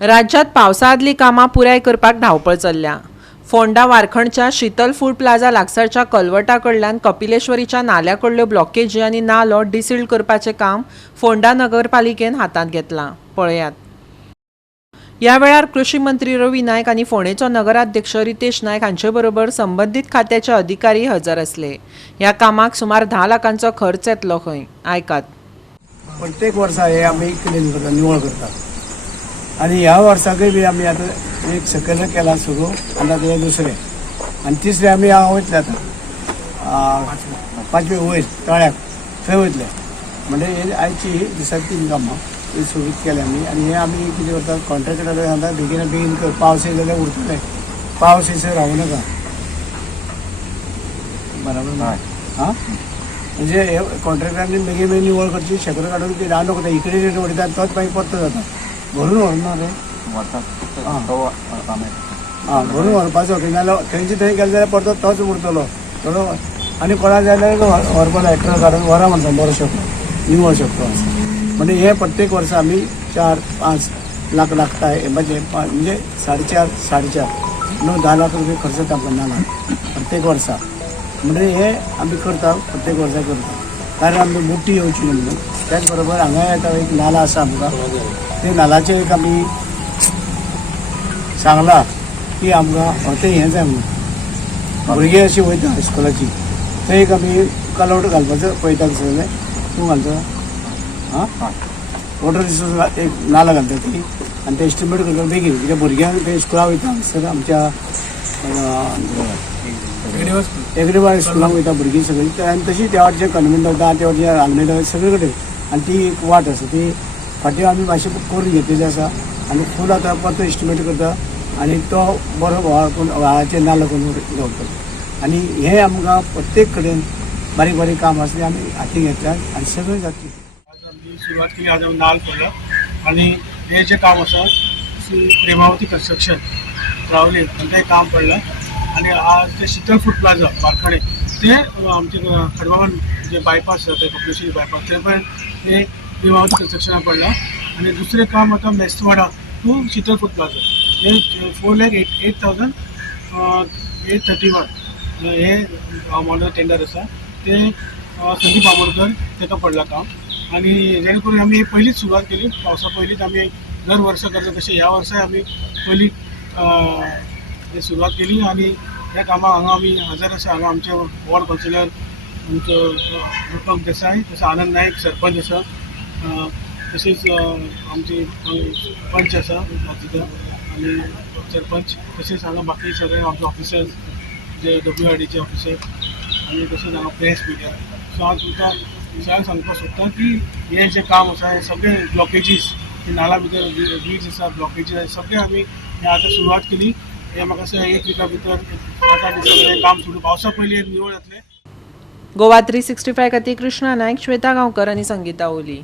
राज्यात पावसाआदली कामां पुराय करपाक धांवपळ चल्ल्या। फोंडा वारखणच्या शीतल फूड प्लाझा लागसारच्या कलवटा कडल्यान कपिलेश्वरीच्या नाल्या कडल्यो ब्लॉकेजी आनी नालो डिसिल्ड करपाचें काम फोंडा नगरपालिकेन हातांत घेतलां। पळयात। ह्या वेळार कृषी मंत्री रवी नायक आनी फोंडेचो नगराध्यक्ष रितेश नायक हांचे बरोबर संबंधीत खात्याचे अधिकारी हजर आसले। ह्या कामाक सुमार 10 लाखांचो खर्च येतलो खंय। आयकात। प्रत्येक वर्सा हे आमी क्लीन करता, निवळ करता आणि ह्या वर्साकय बी आमी आतां एक सकयल केला सुरू आनी आतां हे दुसरें आनी तिसरें आमी हांव वयतले आतां पांचवे वयर तळ्याक थंय वयतले म्हणजे हे आयची दिसाक 3 कामां ही सुरू केल्या आमी आनी हे आमी कितें करता कॉन्ट्रॅक्टराक सांगता बेगीन बेगीन कर, पावस येयलो जाल्यार उरतले, पावस येयसर रावूं नाका बरोबर ना हां म्हणजे हे कॉन्ट्रॅक्टरांनी बेगीन बेगीन निवळ करची, शेकर काडून ती राव नको इकडे उडयतात तोच मागीर परतो जाता भरून व्हरना रे भरून व्हरपाचो नाल्यार थंयचे थंय गेले जाल्यार परतो तोच उरतलो थोडो आनी कोणा जाय जाल्यार व्हरपा जाय ट्रक काडून व्हरा म्हणटा बरो शकलो निवळ शकलो म्हणजे हे प्रत्येक वर्सा आमी 4-5 लाख लागताय म्हणजे 4.5 9-10 लाख रुपये खर्च तांकां नाला प्रत्येक वर्सा म्हणजे हे आमी करता प्रत्येक वर्सा करता कारण आमी मोठी येवची न्ही म्हणून त्याच बरोबर हांगा येता एक नाला आसा आमकां ते नालाचे एक आमी सांगला की आमकां तें हें जाय म्हणून भुरगीं अशीं वयता हायस्कुलाची थंय एक आमी कलवट घालपाचो पळयता सगळें तूं घालता हां वॉटर रिसोर्स एक नाला घालता ती आनी ते एस्टिमेट करता बेगीन कित्याक भुरग्यांक ते स्कुलाक वयता हांगसर आमच्या एग्रीवार स्कुलाक वयता भुरगीं सगळीं आनी तशी त्या वाटचे कन्वेंट वयता त्या वाटचे आल्मेडा सगळे कडेन आनी ती एक वाट आसा ती फाटीं आमी मातशें करून घेतलेली आसा आनी फूल आतां परतो एस्टिमेट करता आनी तो बरो व्हाळाचेर नाल्ल करून दवरता आनी हें आमकां प्रत्येक कडेन बारीक बारीक काम आसलें आमी हाती घेतल्यात आनी सगळें जातली आमी सुरवात केली आज आमी नाल पडला आनी हे जे काम आसा प्रेमावती कन्स्ट्रक्शन रावले आनी तें काम पडलां आनी आज ते शीतल फूड प्लाझा वारखणे ते आमचे खडवान जे बायपास आसा ते कपिलेश्वरी बायपास ते पण ते प्रेमावती कन्स्ट्रक्शनाक पडलां आनी दुसरें काम आतां Mestawada to Sheetal food plaza हे 4,08,831 हे अमाउंटाचें टेंडर आसा ते संदीप आमोणकर ताका पडलां काम आनी जेणे करून आमी पयलींच सुरवात केली पावसा पयलींच आमी दर वर्सा करता तशें ह्या वर्साय आमी पयली सुरवात केली आनी ह्या कामाक हांगा आमी हजर आसा हांगा आमचे वॉर्ड कावन्सिलर आमचो रुपक देसाय तसो आनंद नायक सरपंच आसा तशेंच आमचे पंच आसा आनी सरपंच तशेंच हांगा बाकी सगळे आमचे ऑफिसर्स जे WRDचे ऑफिसर आनी तशेंच हांगा प्रेस मिडिया सो हांव तुमकां सगळ्यांक सांगपाक सोदता की हे जे काम आसा हे सगळे ब्लॉकेजीस नाला भितर वीज आसा ब्लॉकेजीस आसा सगळे आमी हे आतां सुरवात केली हे म्हाका दिसता 1 विका भितर 8 दिसां काम सुरू पावसा पयलीं निवळ जातलें। गोवा 365 खातीर कृष्णा नायक, श्वेता गांवकर आनी संगीता ओली।